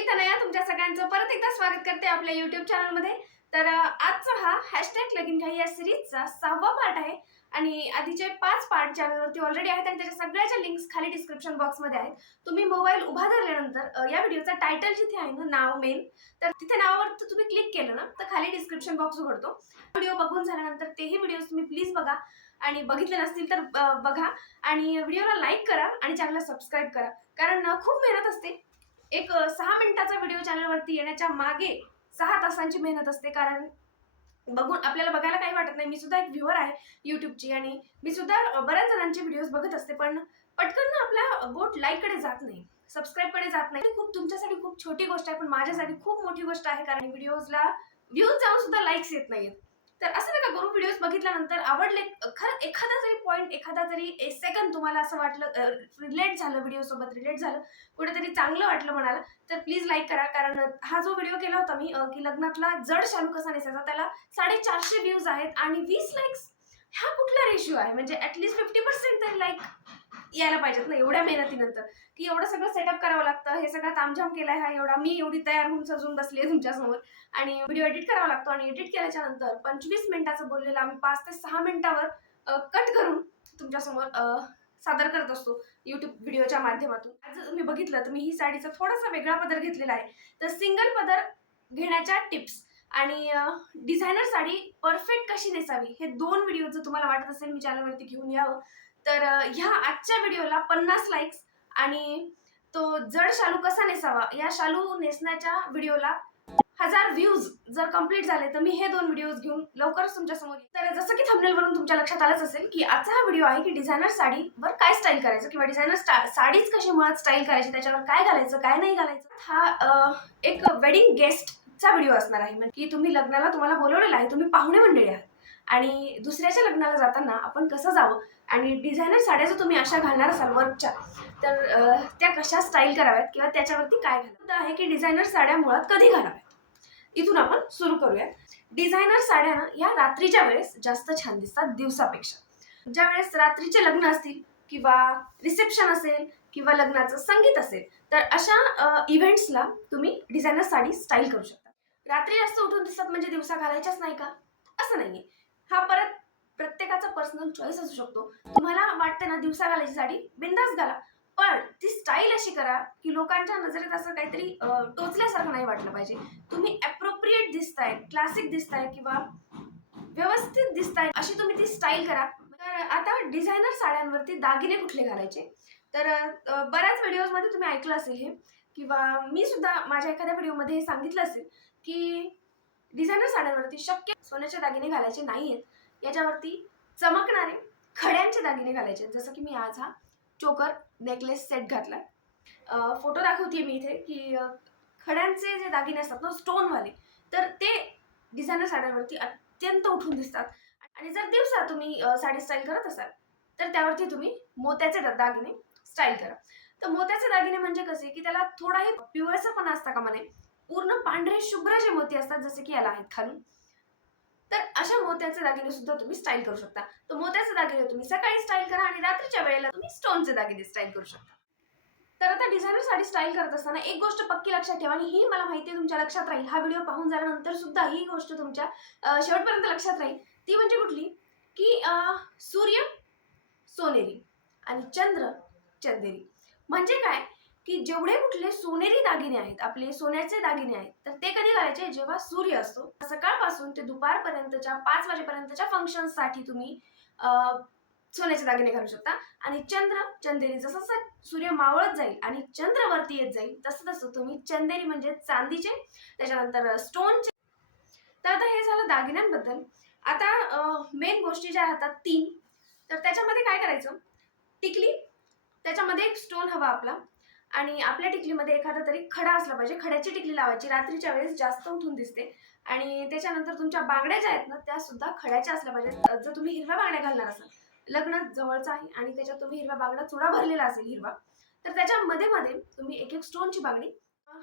मी तनया तुमच्या सगळ्यांचं परत एकदा स्वागत करते आपल्या युट्यूब चॅनलमध्ये तर आजचा हा हॅशटॅग लगीन घाई या सिरीजचा सहावा पार्ट आहे. आणि आधीचे पाच पार्ट चॅनलवरती ऑलरेडी आहेत आणि त्याच्या सगळ्याच्या लिंक्स खाली डिस्क्रिप्शन बॉक्समध्ये आहेत. तुम्ही मोबाईल उभा धरल्यानंतर या व्हिडिओचा टायटल जिथे आहे ना नाव मेन तर तिथे नावावर तर तुम्ही क्लिक केलं ना तर खाली डिस्क्रिप्शन बॉक्स उघडतो. व्हिडिओ बघून झाल्यानंतर तेही व्हिडिओज तुम्ही प्लीज बघा. आणि बघितले नसतील तर बघा. आणि व्हिडिओला लाईक करा आणि चॅनलला सबस्क्राईब करा. कारण खूप मेहनत असते. एक सहा मिनिटाचा व्हिडिओ चॅनलवरती येण्याच्या मागे सहा तासांची मेहनत असते. कारण बघून आपल्याला बघायला काही वाटत नाही. मी सुद्धा एक व्ह्युअर आहे यूट्यूबची आणि मी सुद्धा बऱ्याच जणांचे व्हिडिओज बघत असते. पण पटकन ना आपल्या बोट लाईककडे जात नाही. सबस्क्राईबकडे जात नाही. खूप तुमच्यासाठी खूप छोटी गोष्ट आहे. पण माझ्यासाठी खूप मोठी गोष्ट आहे. कारण व्हिडिओजला व्ह्यूज जाऊन सुद्धा लाईक्स येत नाहीत तर असं नका करू व्हिडिओज बघितल्यानंतर आवडले खरं एखादा जरी पॉईंट एखादा जरी सेकंद तुम्हाला असं वाटलं रिलेट झालं व्हिडिओ सोबत रिलेट झालं कुठेतरी चांगलं वाटलं म्हणाला तर प्लीज लाईक करा. कारण हा जो व्हिडिओ केला होता मी की लग्नातला जड शालू कसा नेसायचा त्याला साडेचारशे व्ह्यूज आहेत आणि वीस लाईक्स हा कुठला रेशिओ आहे? म्हणजे ॲटलीस्ट फिफ्टी पर्सेंट तरी लाईक यायला पाहिजेत ना एवढ्या मेहनतीनंतर. की एवढं सगळं सेटअप करावं लागतं हे सगळं तामझाम केलं हा एवढा मी एवढी तयार होऊन सजून बसली आहे तुमच्यासमोर. आणि व्हिडिओ एडिट करावा लागतो आणि एडिट केल्याच्यानंतर पंचवीस मिनिटाचं बोललेलं आम्ही पाच ते सहा मिनिटावर कट करून तुमच्यासमोर सादर करत असतो युट्यूब व्हिडिओच्या माध्यमातून. आज जर तुम्ही बघितलं तर मी ही साडीचा थोडासा वेगळा पदर घेतलेला आहे. तर सिंगल पदर घेण्याच्या टिप्स आणि डिझायनर साडी परफेक्ट कशी नेसावी हे दोन व्हिडिओ जर तुम्हाला वाटत असेल मी चॅनलवरती घेऊन यावं तर ह्या आजच्या व्हिडिओला पन्नास लाईक्स आणि तो जड शालू कसा नेसावा या शालू नेसण्याच्या व्हिडिओला हजार व्ह्यूज जर कंप्लीट झाले तर मी हे दोन व्हिडिओज घेऊन लवकरच तुमच्यासमोर येईन. तर जसं की thumbnail वरून तुमच्या लक्षात आलंच असेल की आजचा हा व्हिडिओ आहे की डिझायनर साडीवर काय स्टाईल करायचं किंवा डिझायनर साडीच कशी मुळात स्टाईल करायची त्याच्यावर काय घालायचं काय नाही घालायचं? हा एक वेडिंग गेस्टचा व्हिडिओ असणार आहे. म्हणजे की तुम्ही लग्नाला तुम्हाला बोलवलेला आहे तुम्ही पाहुणे मंडळी आहात. आणि दुसऱ्याच्या लग्नाला जाताना आपण कसं जावं? आणि डिझायनर साड्या जर तुम्ही अशा घालणार असाल वर्कच्या तर त्या कशा स्टाईल कराव्यात किंवा त्याच्यावरती काय घालावं? आहे की डिझायनर साड्या मुळात कधी घालाव्यात? इथून आपण सुरू करूया. डिझायनर साड्या ना या रात्रीच्या वेळेस जास्त छान दिसतात दिवसापेक्षा. ज्या वेळेस रात्रीचे लग्न असतील किंवा रिसेप्शन असेल किंवा लग्नाचं संगीत असेल तर अशा इव्हेंट्सला तुम्ही डिझायनर साडी स्टाईल करू शकता. रात्री जास्त उठून दिसतात म्हणजे दिवसा घालायच्याच नाही का? असं नाही आहे हा परत प्रत्येकाचा पर्सनल चॉईस असू शकतो. तुम्हाला वाटतं ना दिवसा घालायची साडी बिंदास घाला. पण ती स्टाईल अशी करा की लोकांच्या नजरेत असं काहीतरी टोचल्यासारखं नाही वाटलं पाहिजे. तुम्ही अप्रोप्रिएट दिसताय क्लासिक दिसताय किंवा व्यवस्थित दिसताय अशी तुम्ही ती स्टाईल करा. तर आता डिझायनर साड्यांवरती दागिने कुठले घालायचे? तर बऱ्याच व्हिडिओजमध्ये तुम्ही ऐकलं असेल हे. किंवा मी सुद्धा माझ्या एखाद्या व्हिडिओमध्ये हे सांगितलं असेल की डिझायनर साड्यांवरती शक्य सोन्याचे दागिने घालायचे नाही आहेत याच्यावरती चमकणारे खड्यांचे दागिने घालायचे आहेत. जसं की मी आज हा चोकर नेकलेस सेट घातलाय. फोटो दाखवते मी इथे की खड्यांचे जे दागिने असतात ना स्टोनवाले तर ते डिझायनर साड्यांवरती अत्यंत उठून दिसतात. आणि जर दिवसा तुम्ही साडी स्टाईल करत असाल तर त्यावरती तुम्ही मोत्याचे दागिने स्टाईल करा. तर मोत्याचे दागिने म्हणजे कसे की त्याला थोडाही पिवळसरपणा असता कामा नये. पूर्ण पांढरे शुभ्र जे मोती असतात जसे की याला आहेत खालून तर अशा मोत्याचे दागिने सुद्धा तुम्ही स्टाईल करू शकता. तर मोत्याचे दागिने तुम्ही सकाळी स्टाईल करा आणि रात्रीच्या वेळेला तुम्ही स्टोनचे दागिने स्टाईल करू शकता. तर आता डिझायनर साडी स्टाईल करत असताना एक गोष्ट पक्की लक्षात ठेवा आणि ही मला माहिती आहे तुमच्या लक्षात राहील. हा व्हिडिओ पाहून झाल्यानंतर सुद्धा ही गोष्ट तुमच्या शेवटपर्यंत लक्षात राहील. ती म्हणजे कुठली? की सूर्य सोनेरी आणि चंद्र चंदेरी. म्हणजे काय? की जेवढे कुठले सोनेरी दागिने आहेत आपले सोन्याचे दागिने आहेत तर ते कधी घालायचे? जेव्हा सूर्य असतो सकाळपासून ते दुपारपर्यंतच्या पाच वाजेपर्यंतच्या फंक्शनसाठी तुम्ही सोन्याचे दागिने घालू शकता. आणि चंद्र चंदेरी जसं जसं सूर्य मावळत जाईल आणि चंद्र वरती येत जाईल तसं तसं तुम्ही चंदेरी म्हणजे चांदीचे त्याच्यानंतर स्टोनचे तर आता हे झालं दागिन्यांबद्दल. आता मेन गोष्टी ज्या राहतात तीन. तर त्याच्यामध्ये काय करायचं? टिकली. त्याच्यामध्ये एक स्टोन हवा आपला. आणि आपल्या टिकलीमध्ये एखादा तरी खडा असला पाहिजे. खड्याची टिकली लावायची. रात्रीच्या वेळेस जास्त उठून दिसते. आणि त्याच्यानंतर तुमच्या बांगड्या ज्या आहेत ना त्या सुद्धा खड्याच्या असल्या पाहिजेत. जर तुम्ही हिरव्या बांगड्या घालणार असाल लग्न जवळचं आहे आणि त्याच्यात तुम्ही हिरव्या बांगडा चुडा भरलेला असेल हिरवा तर त्याच्या मध्ये मध्ये तुम्ही एक एक स्टोनची बांगडी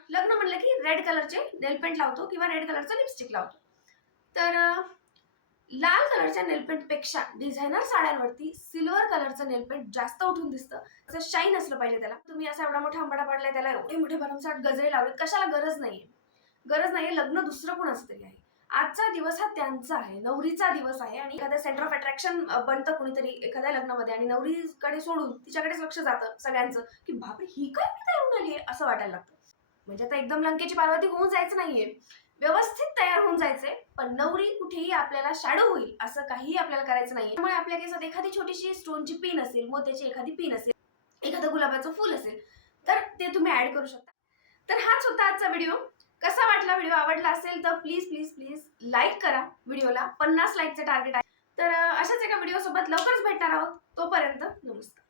लग्न म्हणलं की रेड कलरचे नेलपेंट लावतो किंवा रेड कलरचं लिपस्टिक लावतो. तर लाल कलरच्या नेलपेंटपेक्षा डिझायनर साड्यांवरती सिल्वर कलरचं नेलपेंट जास्त उठून दिसतं. असं शाईन असलं पाहिजे त्याला. तुम्ही असा एवढा मोठा आंबाडा पडलाय त्याला एवढे मोठे भरमसाठ गजरे लावलेत कशाला गरज नाहीये? गरज नाहीये लग्न दुसरं कोणाचं तरी आहे. आजचा दिवस हा त्यांचा आहे नवरीचा दिवस आहे आणि एखाद्या सेंटर ऑफ अट्रॅक्शन बनतं कुणीतरी एखाद्या लग्नामध्ये आणि नवरीकडे सोडून तिच्याकडेच लक्ष जातं सगळ्यांचं की बापरे ही काय मी तयार आली असं वाटायला लागतं. म्हणजे आता एकदम लंकेची पार्वती होऊन जायचं नाहीये. व्यवस्थित तयार होऊन जायचंय पण नवरी कुठेही आपल्याला शॅडो होईल असं काहीही आपल्याला करायचं नाही त्यामुळे आपल्या केसात एखादी छोटीशी स्टोनची पिन असेल मोत्याची एखादी पिन असेल एखादं गुलाबाचं फुल असेल तर ते तुम्ही ऍड करू शकता. तर हाच होता आजचा व्हिडिओ कसा वाटला व्हिडिओ आवडला असेल तर प्लीज प्लीज प्लीज लाईक करा व्हिडिओला पन्नास लाईकचं टार्गेट आहे. तर अशाच एका व्हिडिओ सोबत लवकरच भेटणार आहोत. तोपर्यंत नमस्कार.